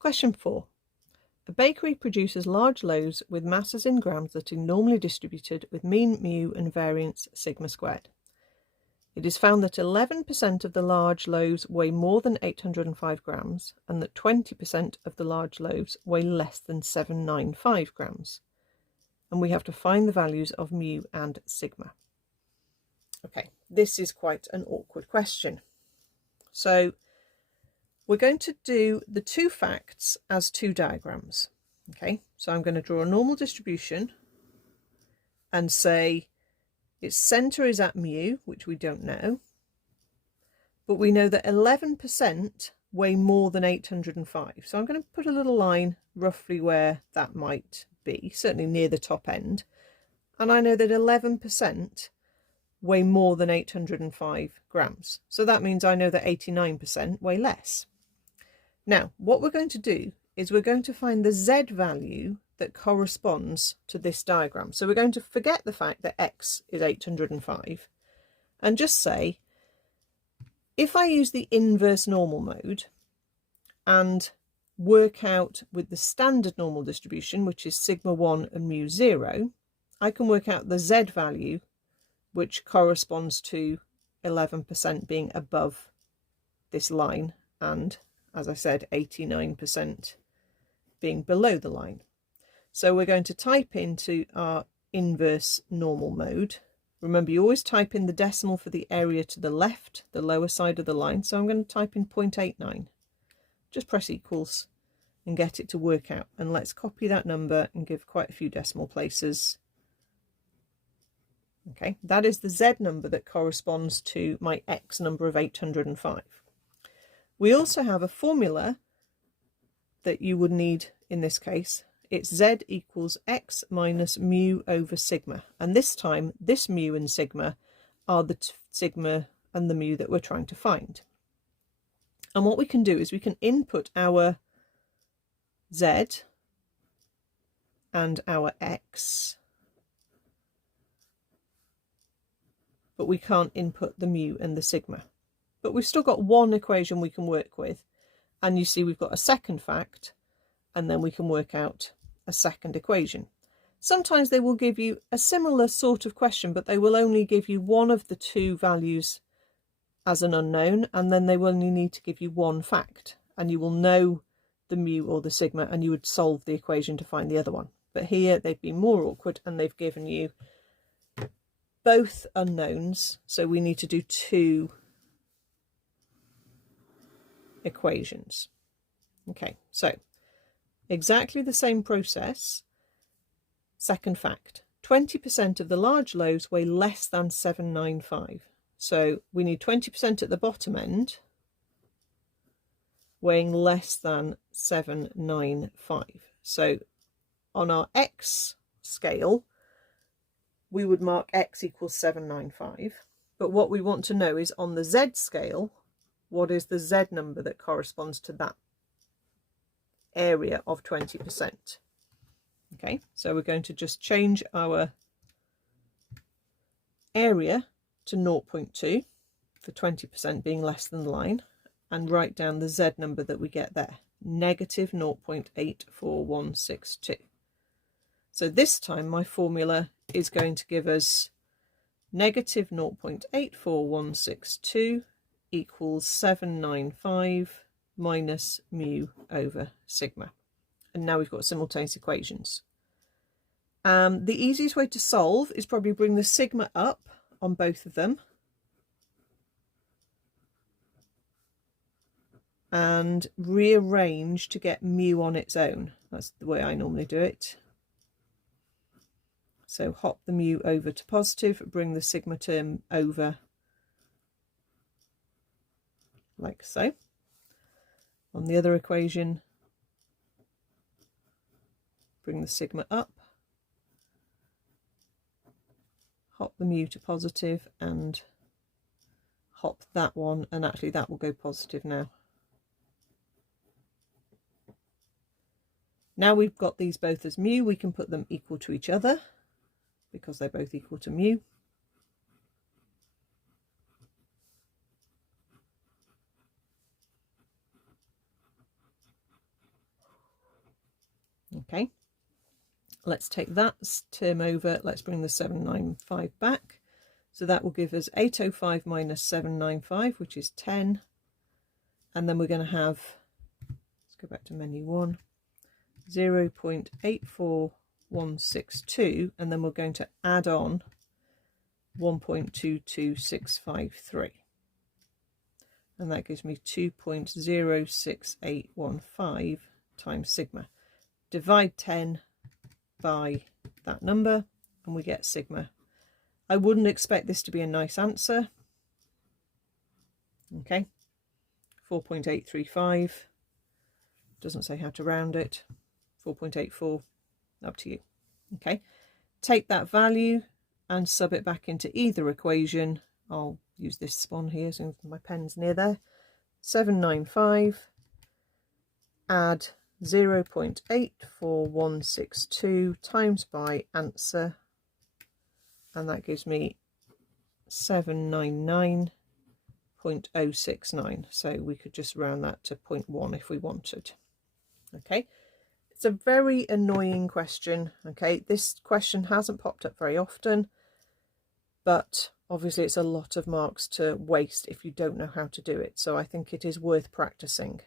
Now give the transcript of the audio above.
Question 4. A bakery produces large loaves with masses in grams that are normally distributed with mean mu and variance sigma squared. It is found that 11% of the large loaves weigh more than 805 grams and that 20% of the large loaves weigh less than 795 grams. And we have to find the values of mu and sigma. Okay, this is quite an awkward question. So we're going to do the two facts as two diagrams. Okay, so I'm going to draw a normal distribution and say its centre is at mu, which we don't know, but we know that 11% weigh more than 805. So I'm going to put a little line roughly where that might be, certainly near the top end. And I know that 11% weigh more than 805 grams. So that means I know that 89% weigh less. Now, what we're going to do is we're going to find the Z value that corresponds to this diagram. So we're going to forget the fact that X is 805 and just say, if I use the inverse normal mode and work out with the standard normal distribution, which is sigma 1 and mu 0, I can work out the Z value, which corresponds to 11% being above this line and, as I said, 89% being below the line. So we're going to type into our inverse normal mode. Remember, you always type in the decimal for the area to the left, the lower side of the line. So I'm going to type in 0.89. Just press equals and get it to work out. And let's copy that number and give quite a few decimal places. Okay, that is the Z number that corresponds to my X number of 805. We also have a formula that you would need in this case. It's Z equals X minus mu over sigma. And this time, this mu and sigma are the sigma and the mu that we're trying to find. And what we can do is we can input our Z and our X, but we can't input the mu and the sigma. But we've still got one equation we can work with. And you see we've got a second fact, and then we can work out a second equation. Sometimes they will give you a similar sort of question, but they will only give you one of the two values as an unknown, and then they will only need to give you one fact, and you will know the mu or the sigma, and you would solve the equation to find the other one. But here they've been more awkward, and they've given you both unknowns, so we need to do two equations. Okay, so exactly the same process. Second fact, 20% of the large loaves weigh less than 795. So we need 20% at the bottom end weighing less than 795. So on our X scale, we would mark X equals 795. But what we want to know is on the Z scale, what is the Z number that corresponds to that area of 20%. Okay, so we're going to just change our area to 0.2 for 20% being less than the line, and write down the Z number that we get there, negative 0.84162. So this time my formula is going to give us negative 0.84162 equals 795 minus mu over sigma. And now we've got simultaneous equations. The easiest way to solve is probably bring the sigma up on both of them and rearrange to get mu on its own. That's the way I normally do it. So hop the mu over to positive, bring the sigma term over like so. On the other equation, bring the sigma up, hop the mu to positive and hop that one, and actually that will go positive now. Now we've got these both as mu, we can put them equal to each other because they're both equal to mu. Okay, let's take that term over. Let's bring the 795 back. So that will give us 805 minus 795, which is 10. And then we're going to have, let's go back to menu 1, 0.84162, and then we're going to add on 1.22653. And that gives me 2.06815 times sigma. Divide 10 by that number and we get sigma. I wouldn't expect this to be a nice answer. Okay, 4.835, doesn't say how to round it, 4.84, up to you. Okay, take that value and sub it back into either equation. I'll use this one here so my pen's near there. 795, add 0.84162 times by answer, and that gives me 799.069. So we could just round that to 0.1 if we wanted. Okay, it's a very annoying question. Okay, this question hasn't popped up very often, but obviously it's a lot of marks to waste if you don't know how to do it. So I think it is worth practicing.